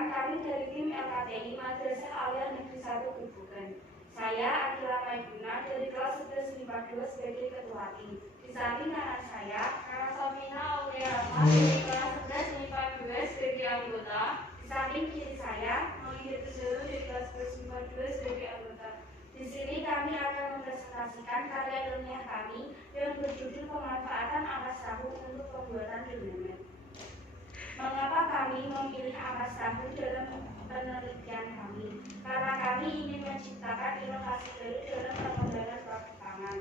Perkenalkan, kami dari tim LKTI Madrasah Aliyah Negeri 1 Gerobogan. Saya Akila Maiguna dari kelas 11 MIPA 2 sebagai ketua tim. Di samping kanan saya, Kak Sofina Aulia Rahma dari kelas 11 MIPA 2 sebagai anggota. Di samping kiri saya, Maulidia Tuzuru dari kelas 11 MIPA 2 sebagai anggota. Di sini kami akan mempresentasikan karya ilmiah kami yang berjudul pemanfaatan ampas tahu untuk pembuatan donat. Mengapa kami memilih ampas tahu dalam penelitian kami? Karena kami ingin menciptakan inovasi baru dalam pengembangan produk pangan.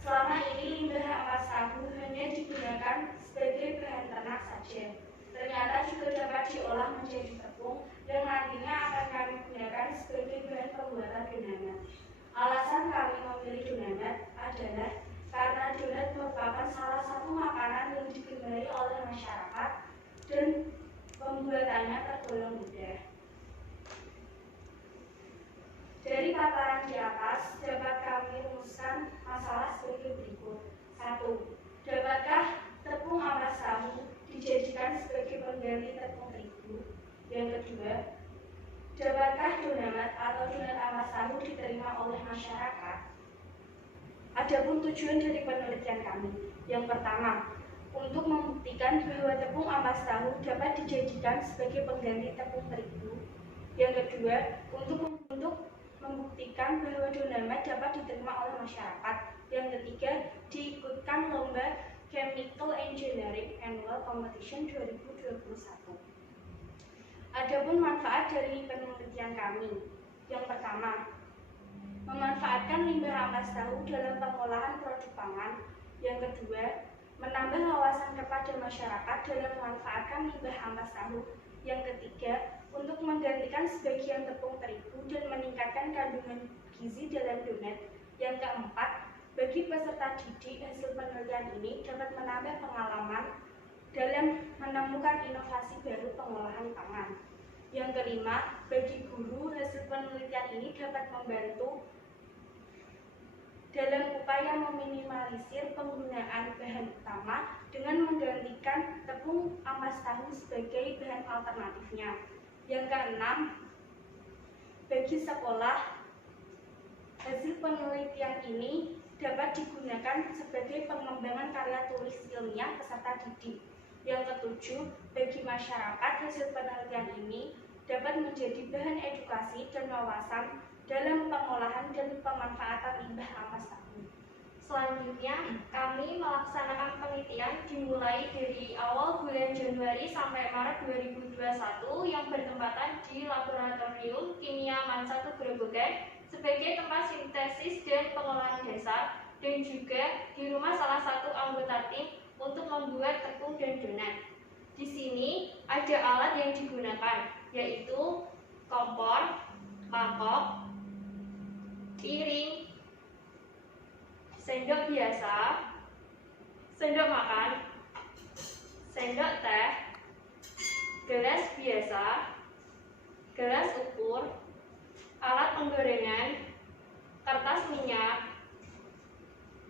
Selama ini limbah ampas tahu hanya digunakan sebagai bahan ternak saja. Ternyata juga dapat diolah menjadi tepung yang nantinya akan kami gunakan sebagai bahan pembuatan donat. Alasan kami memilih donat adalah karena donat merupakan salah satu makanan yang digemari oleh masyarakat dan pembuatannya tergolong mudah. Dari paparan di atas dapat kami rumuskan masalah sebagai berikut. 1. Dapatkah tepung ampas tahu dijadikan sebagai pengganti tepung terigu? Yang kedua, dapatkah donat atau donat ampas tahu diterima oleh masyarakat? Adapun tujuan dari penelitian kami, yang pertama, untuk membuktikan bahwa tepung ampas tahu dapat dijadikan sebagai pengganti tepung terigu. Yang kedua, untuk membuktikan bahwa donat dapat diterima oleh masyarakat. Yang ketiga, diikutkan lomba Chemical Engineering Annual Competition 2021. Adapun manfaat dari penelitian kami, yang pertama, memanfaatkan limbah ampas tahu dalam pengolahan produk pangan. Yang kedua, menambah wawasan kepada masyarakat dalam memanfaatkan limbah ampas tahu. Yang ketiga, untuk menggantikan sebagian tepung terigu dan meningkatkan kandungan gizi dalam donat. Yang keempat, bagi peserta didik, hasil penelitian ini dapat menambah pengalaman dalam menemukan inovasi baru pengolahan pangan. Yang kelima, bagi guru, hasil penelitian ini dapat membantu dalam upaya meminimalisir penggunaan bahan utama dengan menggantikan tepung ampas tahu sebagai bahan alternatifnya. Yang keenam, bagi sekolah, hasil penelitian ini dapat digunakan sebagai pengembangan karya tulis ilmiah peserta didik. Yang ketujuh, bagi masyarakat, hasil penelitian ini dapat menjadi bahan edukasi dan wawasan dalam pengolahan dan pemanfaatan limbah ampas tahu. Selanjutnya, kami melaksanakan penelitian dimulai dari awal bulan Januari sampai Maret 2021 yang bertempatan di Laboratorium Kimia MAN 1 Gerobogan sebagai tempat sintesis dan pengolahan dasar, dan juga di rumah salah satu anggota tim untuk membuat tepung dan donat. Di sini ada alat yang digunakan, yaitu kompor, mangkok, piring, sendok biasa, sendok makan, sendok teh, gelas biasa, gelas ukur, alat penggorengan, kertas minyak,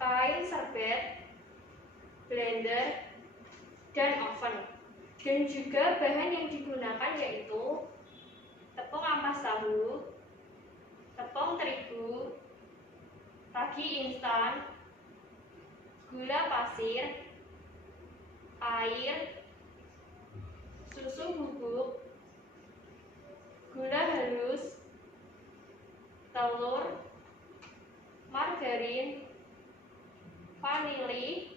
kain serbet, blender, dan oven. Dan juga bahan yang digunakan yaitu tepung ampas tahu, tepung terigu, ragi instan, gula pasir, air, susu bubuk, gula halus, telur, margarin, vanili,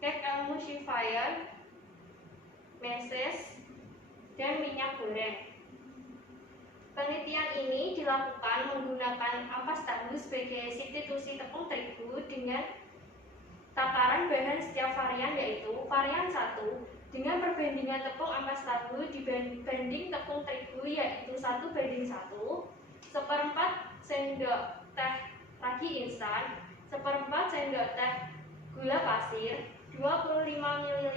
cake emulsifier, meses, dan minyak goreng. Penelitian ini dilakukan menggunakan ampas tahu sebagai substitusi tepung terigu dengan takaran bahan setiap varian, yaitu varian 1 dengan perbandingan tepung ampas tahu dibanding tepung terigu yaitu 1:1, seperempat sendok teh ragi instan, seperempat sendok teh gula pasir, 25 ml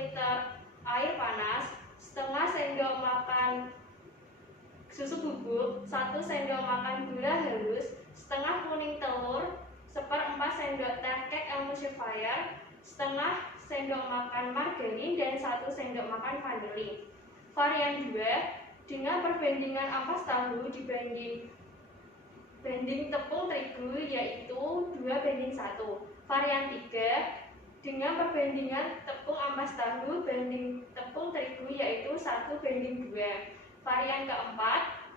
air panas, setengah sendok makan susu bubuk, 1 sendok makan gula halus, setengah kuning telur, seperempat sendok teh cake emulsifier, setengah sendok makan margarin, dan 1 sendok makan vanili. Varian 2, dengan perbandingan ampas tahu dibanding tepung terigu yaitu 2:1. Varian 3, dengan perbandingan tepung ampas tahu banding tepung terigu yaitu 1:2. Varian keempat,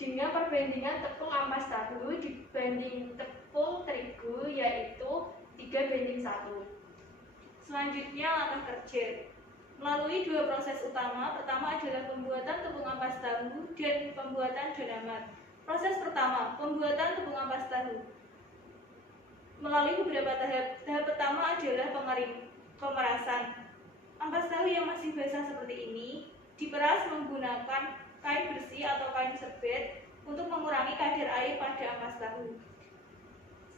dengan perbandingan tepung ampas tahu dibanding tepung terigu yaitu 3:1. Selanjutnya langkah kerja. Melalui dua proses utama, pertama adalah pembuatan tepung ampas tahu dan pembuatan donamat. Proses pertama, pembuatan tepung ampas tahu. Melalui beberapa tahap. Tahap pertama adalah pemerasan. Ampas tahu yang masih basah seperti ini diperas menggunakan kain bersih atau kain serbet untuk mengurangi kadar air pada ampas tahu.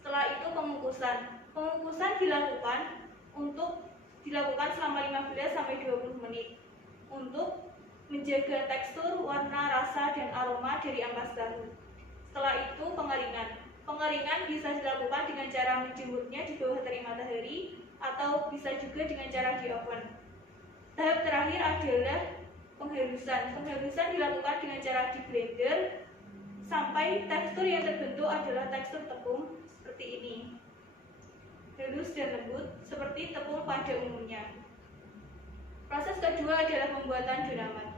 Setelah itu pengukusan. Pengukusan dilakukan selama 15-20 menit untuk menjaga tekstur, warna, rasa, dan aroma dari ampas tahu. Setelah itu pengeringan. Pengeringan bisa dilakukan dengan cara menjemurnya di bawah terik matahari atau bisa juga dengan cara di oven. Tahap terakhir adalah penghalusan. Penghalusan dilakukan dengan cara di blender sampai tekstur yang terbentuk adalah tekstur tepung seperti ini. Halus dan lembut seperti tepung pada umumnya. Proses kedua adalah pembuatan donamat.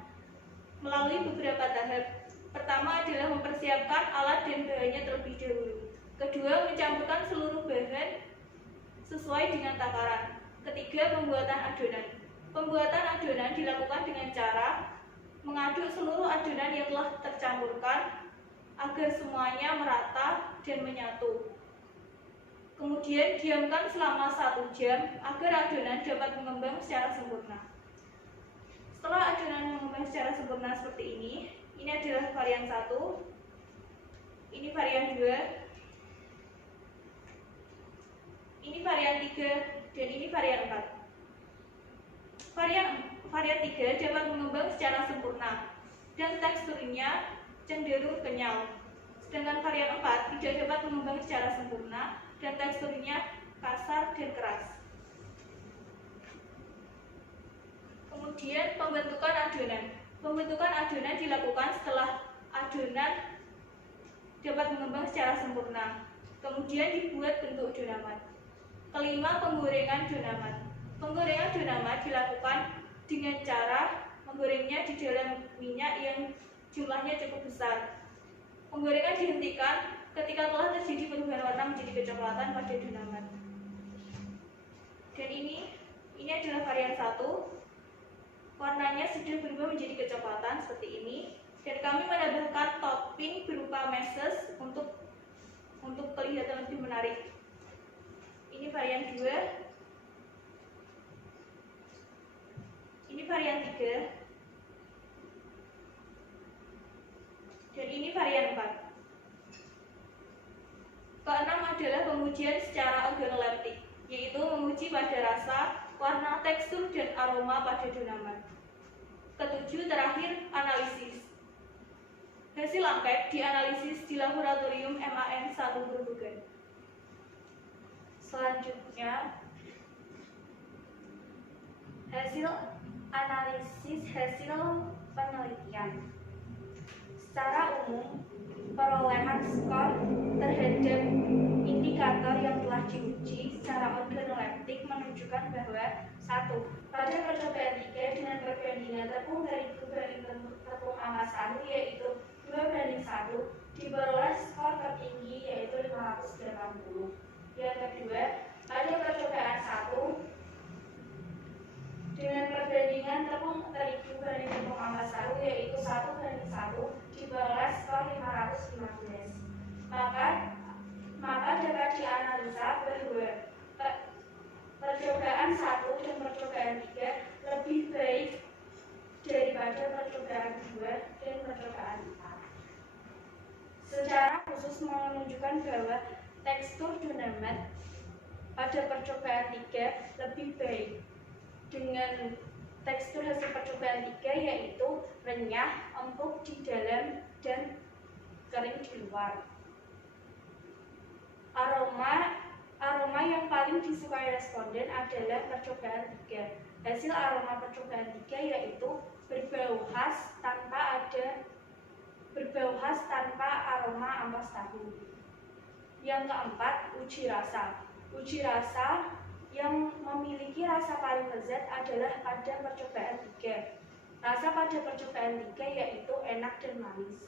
Melalui beberapa tahap. Pertama adalah mempersiapkan alat dan bahannya terlebih dahulu. Kedua, mencampurkan seluruh bahan sesuai dengan takaran. Ketiga, pembuatan adonan. Pembuatan adonan dilakukan dengan cara mengaduk seluruh adonan yang telah tercampurkan agar semuanya merata dan menyatu. Kemudian diamkan selama 1 jam agar adonan dapat mengembang secara sempurna. Setelah adonan mengembang secara sempurna seperti ini adalah varian 1, ini varian 2, ini varian 3, dan ini varian 4. Varian 3 dapat mengembang secara sempurna dan teksturnya cenderung kenyal. Sedangkan varian 4 tidak dapat mengembang secara sempurna dan teksturnya kasar dan keras. Kemudian pembentukan adonan. Pembentukan adonan dilakukan setelah adonan dapat mengembang secara sempurna. Kemudian dibuat bentuk donamat. Kelima, penggorengan donamat. Penggorengan donamat dilakukan dengan cara menggorengnya di dalam minyak yang jumlahnya cukup besar. Penggorengan dihentikan ketika telah terjadi perubahan warna menjadi kecoklatan pada donamat. Dan ini adalah varian 1. Warnanya sudah berubah menjadi kecoklatan seperti ini. Dan kami menambahkan topping berupa meses untuk kelihatan lebih menarik. Ini varian 2. Ini varian 3. Dan ini varian 4. Keenam adalah pengujian secara organoleptik, yaitu menguji pada rasa, warna, tekstur, dan aroma pada donamat. Ketujuh, terakhir, analisis. Hasil angket dianalisis di laboratorium MAN 1 Grobogan. Selanjutnya, hasil analisis hasil penelitian. Secara umum, perolehan skor terhadap indikator yang telah diuji secara organoleptik menunjukkan bahwa 1. Pada percobaan 3 dengan perbandingan tepung terigu banding tepung ampas tahu yaitu 2:1 diperoleh skor tertinggi yaitu 580. Yang kedua, pada percobaan 1 dengan perbandingan tepung terigu banding tepung ampas tahu yaitu 1:1 diperoleh skor 515. Maka dapat dianalisa bahwa percobaan 1 dan percobaan 3 lebih baik daripada percobaan 2 dan percobaan 4. Secara khusus menunjukkan bahwa tekstur donamat pada percobaan 3 lebih baik dengan tekstur hasil percobaan 3 yaitu renyah, empuk di dalam dan kering di luar. Aroma Aroma yang paling disukai responden adalah percobaan 3. Hasil aroma percobaan 3 yaitu berbau khas tanpa aroma ampas tahu. Yang keempat, uji rasa. Uji rasa yang memiliki rasa paling lezat adalah pada percobaan 3. Rasa pada percobaan 3 yaitu enak dan manis.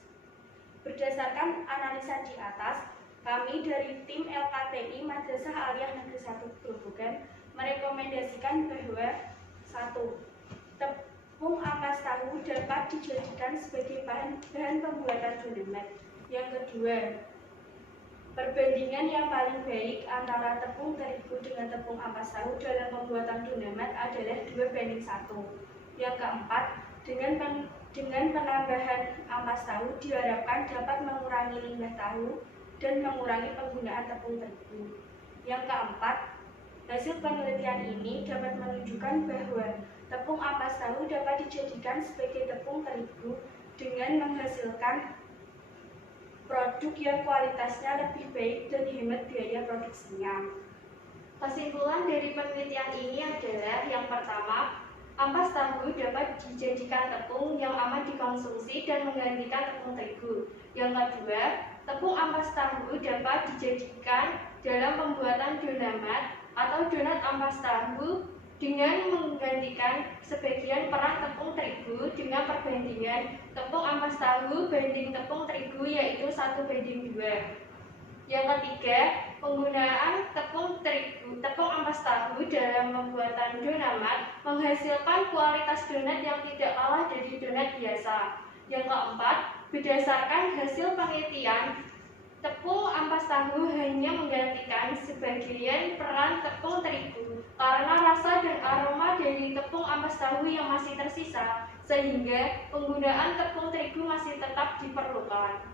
Berdasarkan analisa di atas, kami dari tim LKTI Madrasah Aliyah Negeri 1 Grobogan merekomendasikan bahwa 1. Tepung ampas tahu dapat dijadikan sebagai bahan pembuatan donemet. Yang kedua, perbandingan yang paling baik antara tepung terigu dengan tepung ampas tahu dalam pembuatan donemet adalah 2:1. Yang keempat, dengan penambahan ampas tahu diharapkan dapat mengurangi limbah tahu dan mengurangi penggunaan tepung terigu. Yang keempat, hasil penelitian ini dapat menunjukkan bahwa tepung ampas tahu dapat dijadikan sebagai tepung terigu dengan menghasilkan produk yang kualitasnya lebih baik dan hemat biaya produksinya. Kesimpulan dari penelitian ini adalah yang pertama, ampas tahu dapat dijadikan tepung yang aman dikonsumsi dan menggantikan tepung terigu. Yang kedua, tepung ampas tahu dapat dijadikan dalam pembuatan donat atau donat ampas tahu dengan menggantikan sebagian peran tepung terigu dengan perbandingan tepung ampas tahu banding tepung terigu yaitu 1:2. Yang ketiga, penggunaan tepung ampas tahu dalam pembuatan donat menghasilkan kualitas donat yang tidak kalah dari donat biasa. Yang keempat, berdasarkan hasil penelitian, tepung ampas tahu hanya menggantikan sebagian peran tepung terigu karena rasa dan aroma dari tepung ampas tahu yang masih tersisa, sehingga penggunaan tepung terigu masih tetap diperlukan.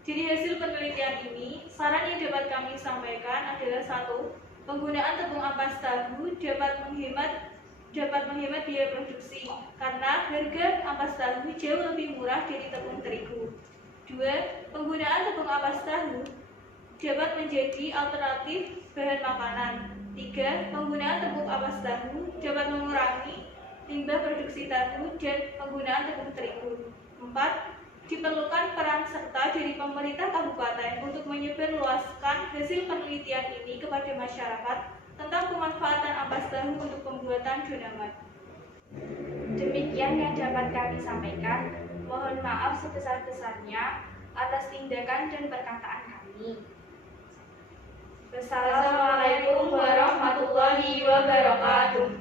Dari hasil penelitian ini, saran yang dapat kami sampaikan adalah 1. Penggunaan tepung ampas tahu dapat menghemat biaya produksi karena harga ampas tahu jauh lebih murah dari tepung terigu. 2. Penggunaan tepung ampas tahu dapat menjadi alternatif bahan makanan. 3. Penggunaan tepung ampas tahu dapat mengurangi limbah produksi tahu dan penggunaan tepung terigu. 4. Diperlukan peran serta dari pemerintah kabupaten untuk menyebarluaskan hasil penelitian ini kepada masyarakat tentang pemanfaatan ampas tahu untuk pembuatan donat. Demikian yang dapat kami sampaikan. Mohon maaf sebesar-besarnya atas tindakan dan perkataan kami. Wassalamualaikum warahmatullahi wabarakatuh.